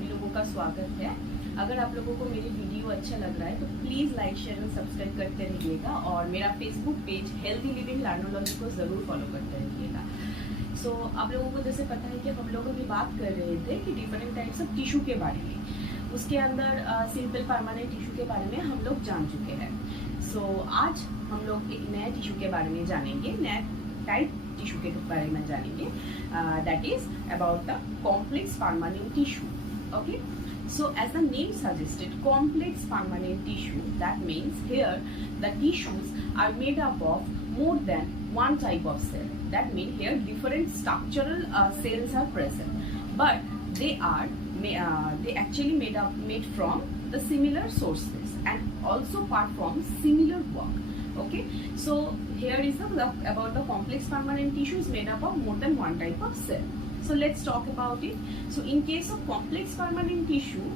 सभी लोगों का स्वागत है। अगर आप लोगों को मेरी वीडियो अच्छा लग रहा है तो प्लीज़ लाइक शेयर और सब्सक्राइब करते रहिएगा और मेरा फेसबुक पेज हेल्दी लिविंग लर्नोलॉजी को ज़रूर फॉलो करते रहिएगा। सो आप लोगों को जैसे पता है कि हम लोग अभी बात कर रहे थे कि डिफरेंट टाइप्स ऑफ टिश्यू के बारे में, उसके अंदर सिंपल परमानेंट टिश्यू के बारे में हम लोग जान चुके हैं। सो आज हम लोग एक नया टिश्यू के बारे में जानेंगे, नया टाइप टिश्यू के बारे में जानेंगे, that is about the complex permanent tissue. Okay, so as the name suggested, complex permanent tissue, that means here the tissues are made up of more than one type of cell. That means here different structural cells are present, but they actually made from the similar sources and also perform similar work. Okay, so here is about the complex permanent tissue is made up of more than one type of cell. So let's talk about it. So in case of complex permanent tissue,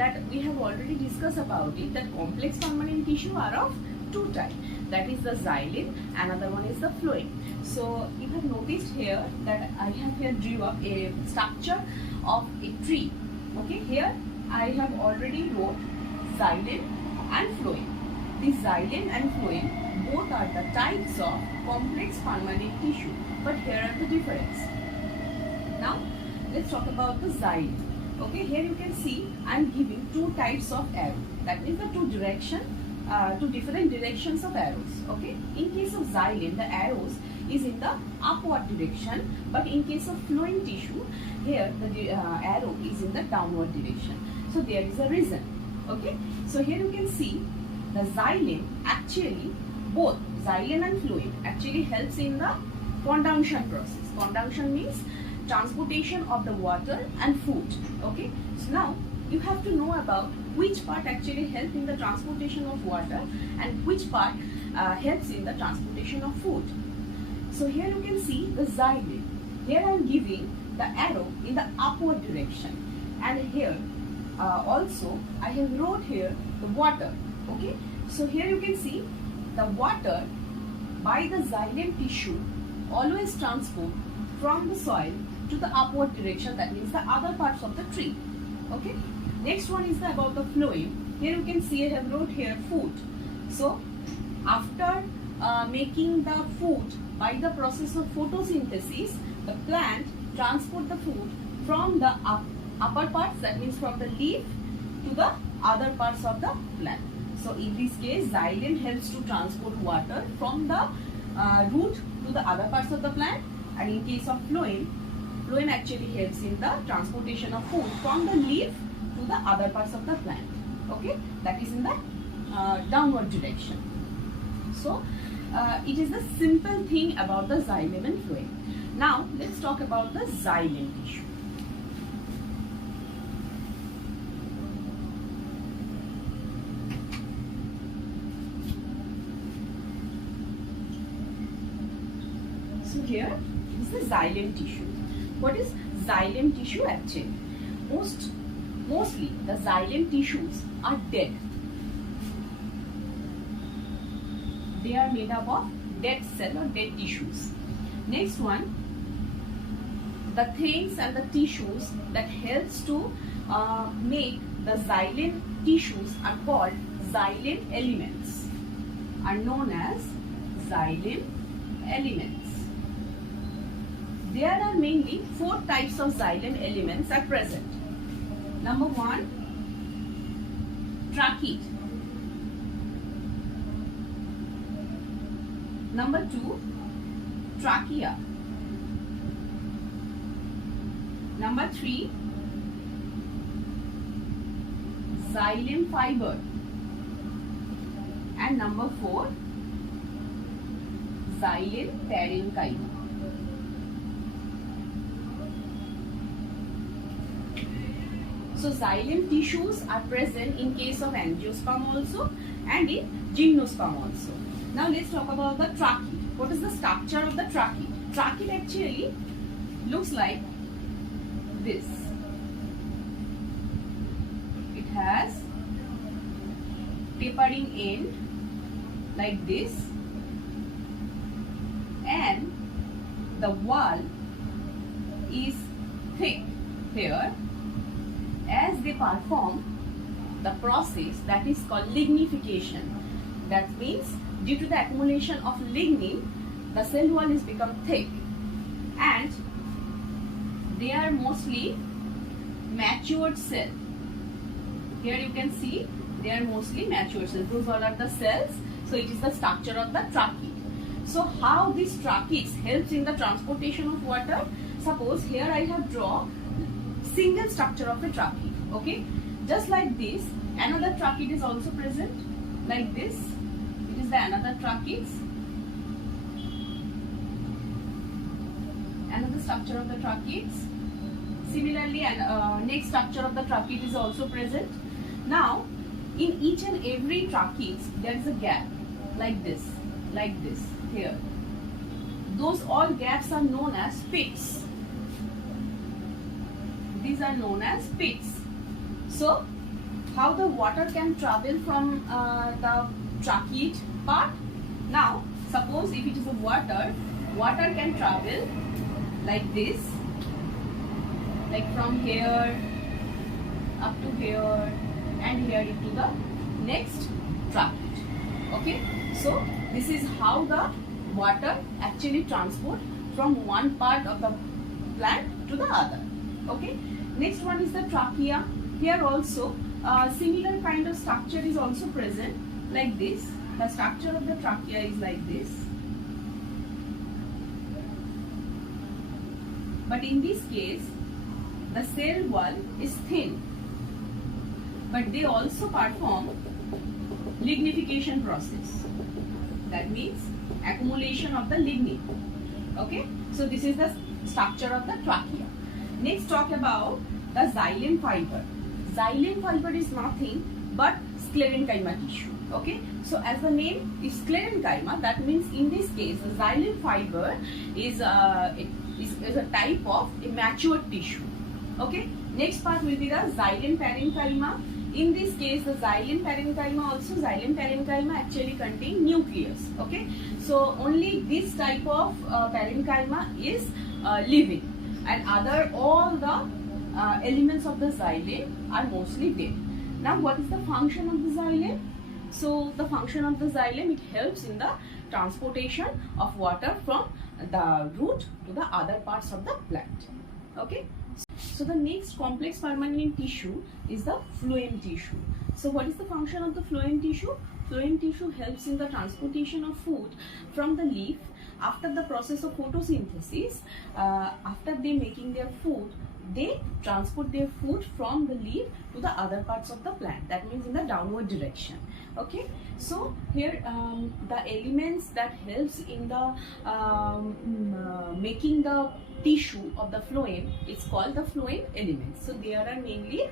that we have already discussed about it, that complex permanent tissue are of two types. That is the xylem, another one is the phloem. So you have noticed here that I have here drew up a structure of a tree. Okay, here I have already wrote xylem and phloem. The xylem and phloem both are the types of complex permanent tissue, but here are the difference. Now let's talk about the xylem. Okay, here you can see I am giving two types of arrow. That means the two different directions of arrows. Okay, in case of xylem, the arrows is in the upward direction, but in case of phloem tissue, here the arrow is in the downward direction. So there is a reason. Okay, so here you can see the xylem actually, both xylem and phloem actually helps in the conduction process. Conduction means transportation of the water and food. Okay, so now you have to know about which part actually helps in the transportation of water and which part helps in the transportation of food. So here you can see the xylem. Here I am giving the arrow in the upward direction, and here also I have wrote here the water. Okay, so here you can see the water by the xylem tissue always transport from the soil to the upward direction, that means the other parts of the tree. Okay, next one is about the phloem. Here you can see I have wrote here food. So after making the food by the process of photosynthesis, the plant transport the food from the upper parts, that means from the leaf to the other parts of the plant. So in this case xylem helps to transport water from the root to the other parts of the plant, and in case of phloem actually helps in the transportation of food from the leaf to the other parts of the plant. Okay, that is in the downward direction. So it is the simple thing about the xylem and phloem. Now let's talk about the xylem tissue. So here is the xylem tissue. What is xylem tissue actually? Mostly the xylem tissues are dead. They are made up of dead cell or dead tissues. Next one, the things and the tissues that helps to make the xylem tissues are called xylem elements, are known as xylem elements. There are mainly four types of xylem elements are present. Number one, trachete. Number two, trachea. Number three, xylem fiber. And number four, xylem parenchyma. So xylem tissues are present in case of angiosperm also and in gymnosperm also. Now let's talk about the trachete. What is the structure of the trachete? Trachete actually looks like this. It has tapering end like this, and the wall is thick here as they perform the process that is called lignification. That means due to the accumulation of lignin, the cell wall is become thick and they are mostly matured cell. Here you can see they are mostly matured cells. Those all are the cells. So it is the structure of the trachea. So how this tracheids helps in the transportation of water? Suppose here I have drawn single structure of the trachea. Okay, just like this, another trachea is also present. Like this, it is the another tracheids. Another structure of the tracheids. Similarly, next structure of the tracheids is also present. Now, in each and every tracheids, there is a gap like this here. Those all gaps are known as pits. These are known as pits. So, how the water can travel from the tracheid part? Now, suppose if it is a water can travel like this, like from here up to here and here into the next tracheid. Okay, so this is how the water actually transport from one part of the plant to the other. Okay, next one is the trachea. Here also similar kind of structure is also present like this. The structure of the trachea is like this. But in this case, the cell wall is thin. But they also perform lignification process. That means accumulation of the lignin. Okay, so this is the structure of the trachea. Next, talk about the xylem fiber. Xylem fiber is nothing but sclerenchyma tissue. Okay, so as the name is sclerenchyma, that means in this case the xylem fiber is a type of immature tissue. Okay, next part will be the xylem parenchyma. In this case, the xylem parenchyma actually contain nucleus. Okay, so only this type of parenchyma is living, and all the elements of the xylem are mostly dead. Now, what is the function of the xylem? So, the function of the xylem, it helps in the transportation of water from the root to the other parts of the plant. Okay. So the next complex permanent tissue is the phloem tissue. So what is the function of the phloem tissue? Phloem tissue helps in the transportation of food from the leaf after the process of photosynthesis. After they making their food, they transport their food from the leaf to the other parts of the plant. That means in the downward direction. Okay, so here the elements that helps in the making the tissue of the phloem is called the phloem elements. So there are mainly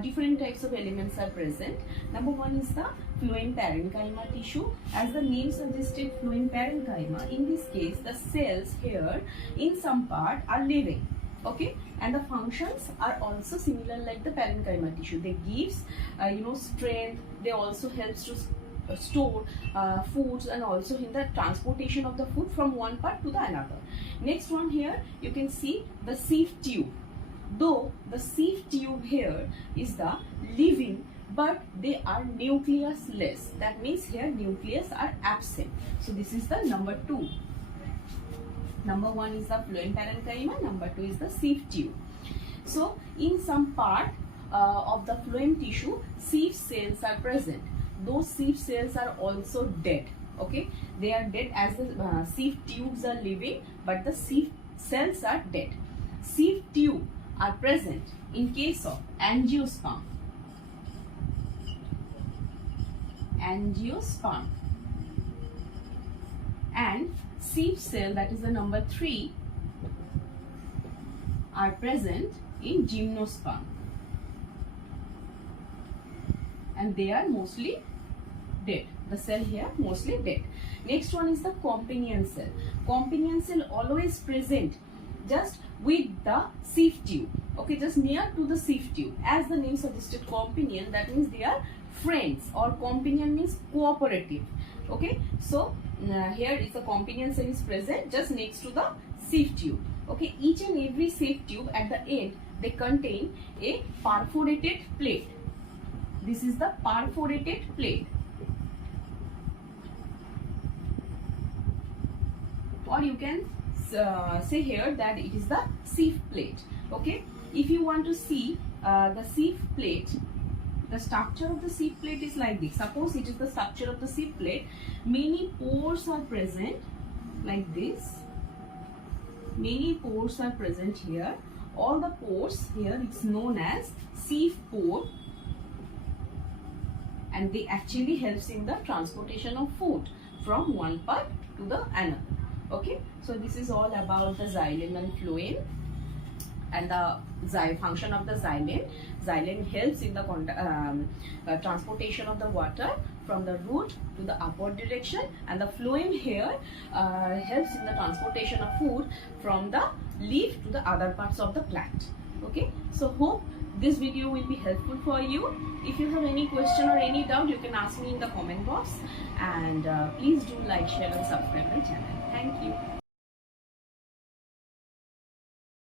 different types of elements are present. Number one is the phloem parenchyma tissue. As the name suggested, phloem parenchyma, in this case the cells here in some part are living. Okay, and the functions are also similar like the parenchyma tissue. They gives strength. They also helps to store foods and also in the transportation of the food from one part to the another. Next one here you can see the sieve tube. Though the sieve tube here is the living, but they are nucleus-less. That means here nucleus are absent. So this is the number 2. Number 1 is the phloem parenchyma, number 2 is the sieve tube. So in some part of the phloem tissue, sieve cells are present. Those sieve cells are also dead. Okay, they are dead as the sieve tubes are living, but the sieve cells are dead. Sieve tube are present in case of angiosperm. Angiosperm. And sieve cell, that is the number 3, are present in gymnosperm. And they are mostly dead. The cell here mostly dead. Next one is the companion cell. Companion cell always present just with the sieve tube. Okay, just near to the sieve tube. As the name suggested, companion, that means they are friends, or companion means cooperative. Okay, so here is the companion cell is present just next to the sieve tube. Okay, each and every sieve tube at the end they contain a perforated plate. This is the perforated plate. Or you can say here that it is the sieve plate. Okay, if you want to see the sieve plate, the structure of the sieve plate is like this. Suppose it is the structure of the sieve plate. Many pores are present like this. Many pores are present here. All the pores here, it's known as sieve pore, and they actually helps in the transportation of food from one part to the another. Okay, so this is all about the xylem and phloem and the function of the xylem. Xylem helps in the transportation of the water from the root to the upward direction, and the phloem here helps in the transportation of food from the leaf to the other parts of the plant. Okay, so hope this video will be helpful for you. If you have any question or any doubt, you can ask me in the comment box, and please do like, share and subscribe my channel. Thank you.